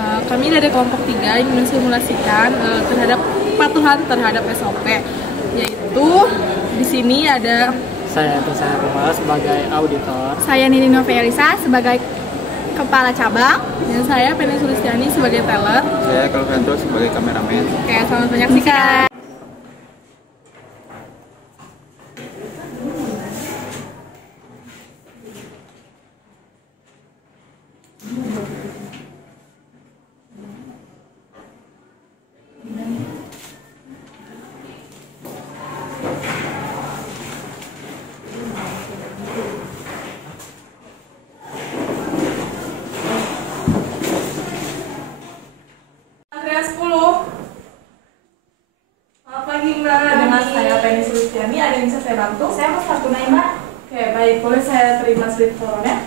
Kami dari kelompok 3 ingin mensimulasikan terhadap kepatuhan terhadap SOP, yaitu di sini ada saya Roma sebagai auditor, saya Nini Novelisa sebagai kepala cabang, dan saya Penny Sulistiani sebagai teller. Saya Kalvento sebagai kameramen. Oke, selamat menyaksikan. Dengan saya Penny Sulistiani, ada yang bisa saya bantu? saya mau satu Mbak. Oke, baik. Boleh saya terima slip setorannya?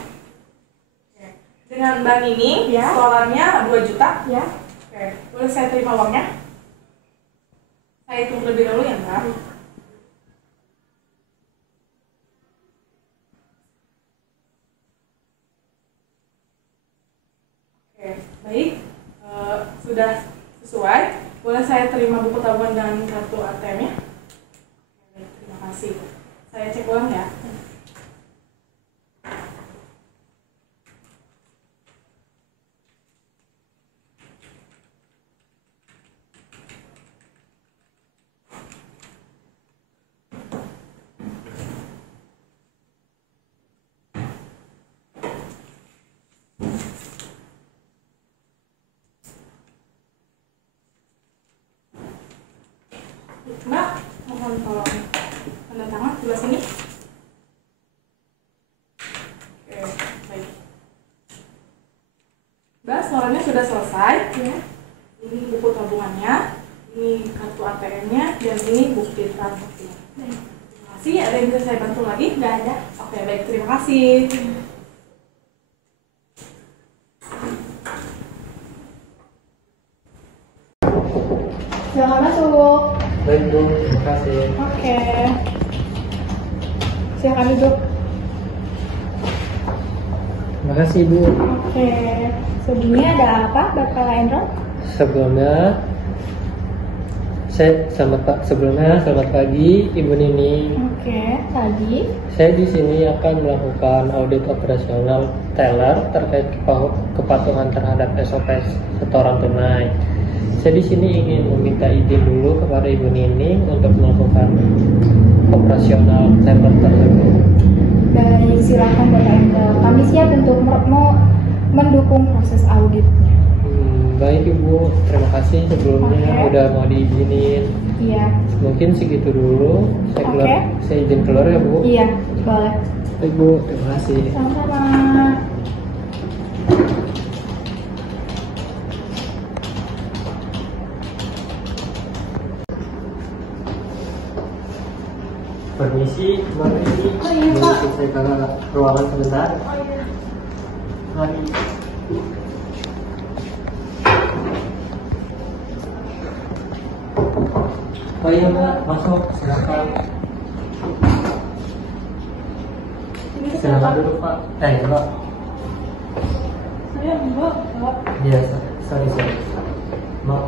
Oke. Dengan Mbak Nining, Ya. setorannya 2 juta. Ya. Oke, boleh saya terima uangnya? Saya hitung terlebih dahulu ya, Mbak. Oke, baik. Sudah sesuai. Boleh saya terima buku tabungan dan kartu ATM-nya? Baik, terima kasih. Saya cek ulang ya. Mbak, mohon tolong tanda tangan sebelah sini. Oke, baik. Mbak, setorannya sudah selesai. Ya. Ini buku tabungannya, ini kartu ATM-nya, dan ini bukti transaksinya. Terima kasih. Ada yang bisa saya bantu lagi? Nggak ada. Oke, baik. Terima kasih. Silakan masuk. baik Bu, terima kasih. Oke. Silakan duduk. Terima kasih Bu. Oke. Sebelumnya ada apa, Bapak Endro? Sebelumnya selamat pagi Ibu Nini. Oke. Tadi. Saya di sini akan melakukan audit operasional teller terkait kepatuhan terhadap SOP setoran tunai. Saya di sini ingin meminta izin dulu kepada Ibu Nining untuk melakukan operasional teller tersebut. Baik, silakan Bapak Endro. Kami siap untuk mendukung proses auditnya. Baik Ibu, terima kasih sebelumnya Oke. udah mau diizinin. Iya. Mungkin segitu dulu. Saya keluar, Oke. saya izin keluar ya Bu. Iya, boleh. Baik Bu, terima kasih. Sama-sama. Permisi, Mbak Nini. Oh, iya, Pak. Boleh saya ke ruangan sebentar? Oh iya. Mari. Oh iya Mbak, masuk. Silakan. Ini Silakan duduk Pak. Mbak. Saya Mbak. Iya, sorry. Mbak.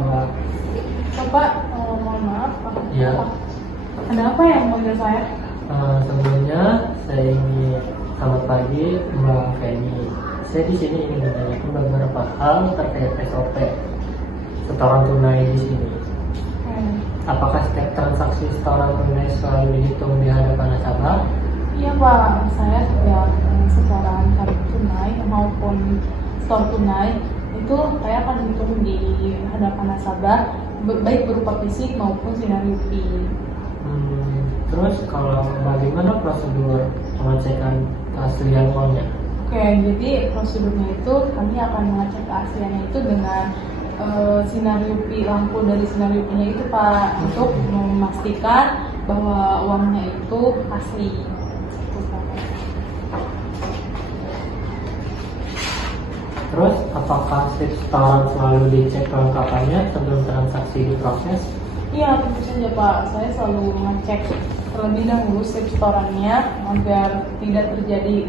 Bapak, mohon maaf. Pak. Iya. Ada apa yang memanggil saya? Sebelumnya saya ingin selamat pagi Mbak Feni. Saya di sini ingin menanyakan beberapa hal terkait SOP setoran tunai di sini. Apakah setiap transaksi setoran tunai selalu dihitung di hadapan nasabah? Iya Pak, saya setiap setoran kartu tunai maupun setor tunai itu saya akan hitung di hadapan nasabah, baik berupa fisik maupun sinar UV. Terus kalau bagaimana prosedur pengecekan keaslian uangnya? Oke, jadi prosedurnya itu kami akan mengecek keasliannya itu dengan sinar UV, lampu dari sinar UV-nya itu Pak, untuk memastikan bahwa uangnya itu asli. Terus apakah slip setoran selalu dicek kelengkapannya sebelum transaksi diproses? Iya, tentu saja Pak. Saya selalu mengecek terlebih dahulu slip setorannya agar tidak terjadi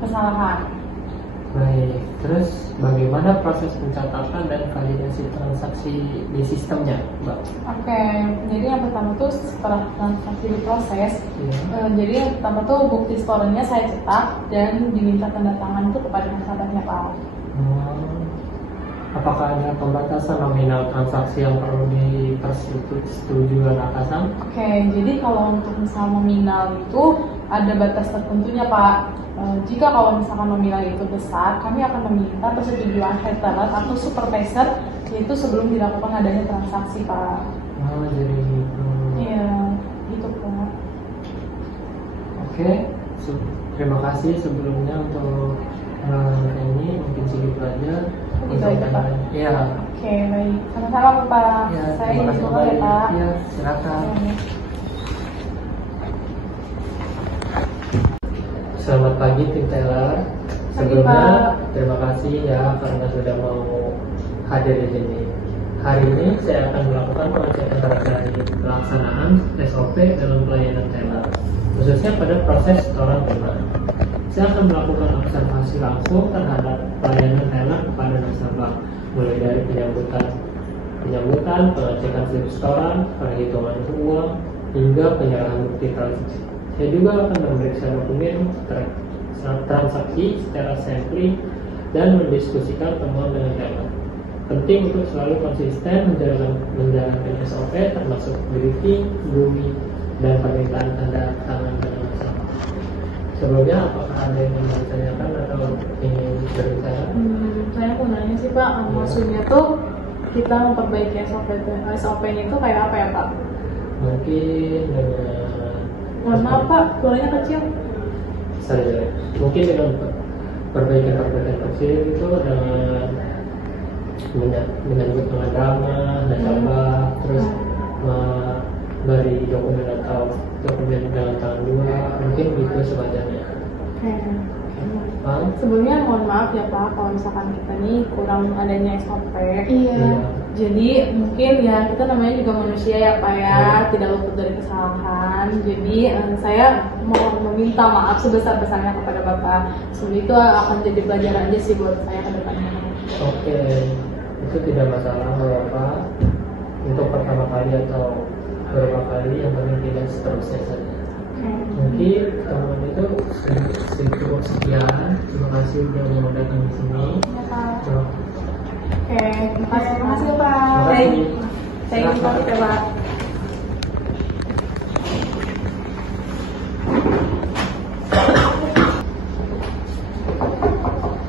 kesalahan. Baik, terus bagaimana proses pencatatan dan validasi transaksi di sistemnya, Mbak? Oke, jadi yang pertama tuh setelah transaksi diproses, Iya. jadi yang pertama tuh bukti storingnya saya cetak dan diminta tanda tangan itu kepada nasabahnya Pak. Apakah ada pembatasan nominal transaksi yang perlu dipersetujuan atasan? Oke, jadi kalau untuk misal nominal itu ada batas tertentunya Pak. Jika kalau misalkan nominal itu besar, kami akan meminta persetujuan head teller atau supervisor, yaitu sebelum dilakukan adanya transaksi Pak. Oh, jadi gitu. Iya, gitu Pak. Oke, terima kasih sebelumnya untuk ini mungkin sedikit aja. Gitu aja, Pak. Iya. Oke, baik. Sama-sama Pak. Ya, Saya terima kasih izin keluar ya kembali. Pak. Ya, silakan. Ya. Selamat pagi tim teller. Pagi, Sebelumnya Pak. terima kasih ya karena sudah mau hadir di sini. Hari ini saya akan melakukan pengecekan dari pelaksanaan SOP dalam pelayanan teller, khususnya pada proses setoran teller. Saya akan melakukan observasi langsung terhadap pelayanan teller kepada nasabah, mulai dari penyambutan, pengecekan slip setoran, perhitungan uang, hingga penyerahan bukti transaksi. Saya juga akan memeriksa dokumen transaksi secara sampling dan mendiskusikan temuan dengan teller. Penting untuk selalu konsisten menjalankan SOP termasuk briefing, grooming, dan permintaan tanda tangan dengan nasabah. Sebelumnya apakah ada yang ingin ditanyakan atau ingin berbicara? Saya mau nanya sih Pak, maksudnya tuh kita memperbaiki SOP-nya itu kayak apa ya Pak? Mungkin dengan Mohon maaf Pak, suaranya kecil. saja. Mungkin dengan perbaikan kecil itu dengan menyambut dengan ramah, nasabah, terus memberi dokumen atau dokumen dengan tangan dua, mungkin gitu sewajarnya. Oke. Pak? Sebelumnya mohon maaf ya Pak, kalau misalkan kita nih kurang adanya SOP. Iya. Jadi mungkin ya kita namanya juga manusia ya Pak ya, Iya. tidak luput dari kesalahan. Jadi saya mau meminta maaf sebesar-besarnya kepada Bapak. Sebelum itu akan jadi pelajaran aja sih buat saya ke depannya. Oke, itu tidak masalah Bapak. Untuk pertama kali atau beberapa kali yang penting tidak seterusnya saja. Mungkin teman itu cukup sekian. Terima kasih sudah mau datang di sini. Ya, Pak. Terima Oke, terima kasih Pak. Terima Baik. kasih. Saya ingin pamit ya Pak.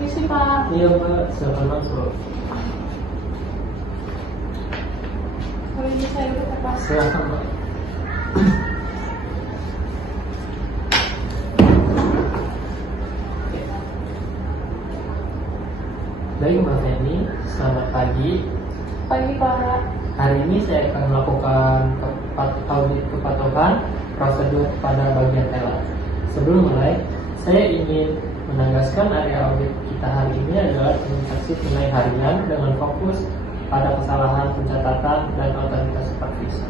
Isi Pak. Iya Pak, silakan masuk. Kalau ini saya udah Pak. Silakan Pak. Baik Mbak Feni, selamat pagi. Pagi Pak. Hari ini saya akan melakukan audit kepatuhan prosedur pada bagian teller. Sebelum mulai, saya ingin menegaskan area audit kita hari ini adalah transaksi tunai harian dengan fokus pada kesalahan pencatatan dan otoritas supervisi.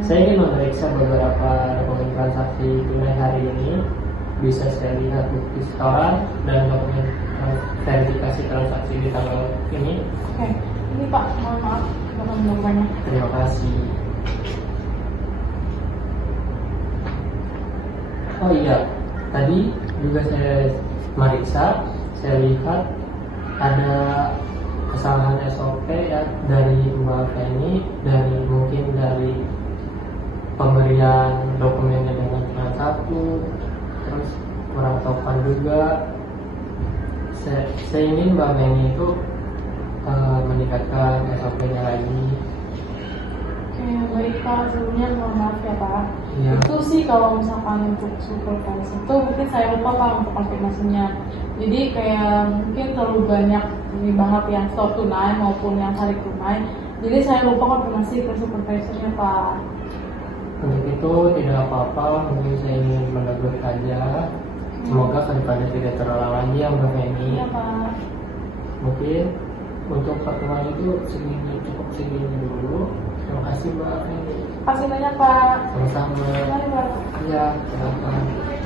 Saya ingin memeriksa beberapa dokumen transaksi tunai hari ini. Bisa saya lihat bukti setoran dan dokumen verifikasi transaksi di tanggal ini. Oke, ini Pak, mohon maaf banyak. Terima kasih. Oh iya, tadi juga saya meriksa, saya lihat ada kesalahan SOP ya dari Mbak Feni, mungkin dari pemberian dokumennya dengan cuma satu, terus kurang sopan juga. Saya ingin Mbak Feni itu meningkatkan SOP-nya lagi. Oke, baik Pak, sebelumnya mohon maaf ya Pak. Iya. Itu sih kalau misalkan untuk supervise itu mungkin saya lupa Pak untuk konfirmasinya. Jadi kayak mungkin terlalu banyak ini banget yang store tunai maupun yang tarik tunai. Jadi saya lupa konfirmasi ke supervisornya Pak. Untuk itu tidak apa-apa, mungkin saya ingin menegur saja. Semoga kedepannya tidak terulang lagi ya Mbak Feni. Iya Pak. Mungkin untuk pertemuan itu cukup segini dulu. Terima kasih Mbak Feni. Terima kasih banyak Pak. Sama-sama. Mari Pak. Ya, silakan. Oke,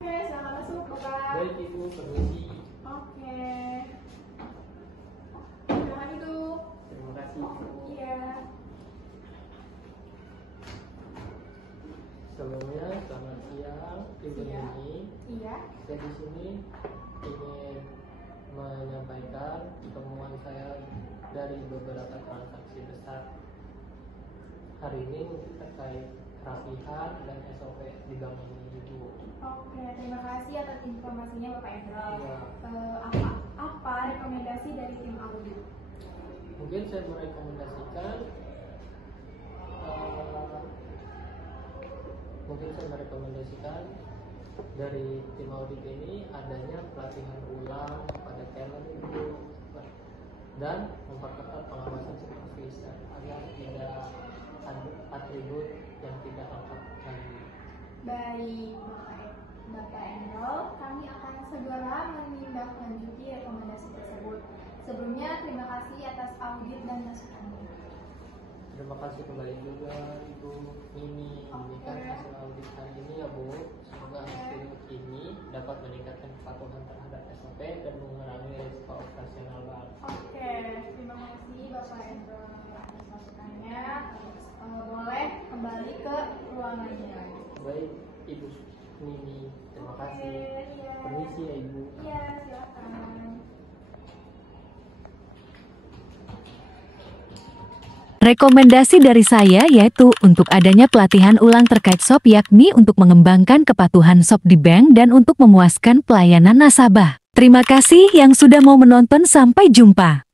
silakan masuk Bapak. Baik Ibu, permisi. Oh. Saya di sini ingin menyampaikan temuan saya dari beberapa transaksi besar hari ini terkait kerapihan dan SOP di bank ini Ibu. Oke, terima kasih atas informasinya Bapak Endro. Ya. Apa rekomendasi dari tim audit? Mungkin saya merekomendasikan dari tim audit ini adanya pelatihan ulang pada talent Ibu dan memperketat pengawasan supervisor agar tidak ada atribut yang tidak lengkap lagi. Baik, Bapak Endro, kami akan segera menindaklanjuti rekomendasi tersebut. Sebelumnya, terima kasih atas audit dan masukannya. Terima kasih kembali juga Ibu Mimi memberikan hasil audit hari ini ya Bu. Semoga hasil ini dapat meningkatkan kepatuhan terhadap SOP dan mengurangi risiko operasional bank. Oke, terima kasih Bapak Endro atas masukannya. Boleh kembali ke ruangannya. Baik Ibu Mimi, terima kasih. Iya. Permisi ya Ibu. Iya, silakan. Rekomendasi dari saya yaitu untuk adanya pelatihan ulang terkait SOP, yakni untuk mengembangkan kepatuhan SOP di bank dan untuk memuaskan pelayanan nasabah. Terima kasih yang sudah mau menonton, sampai jumpa.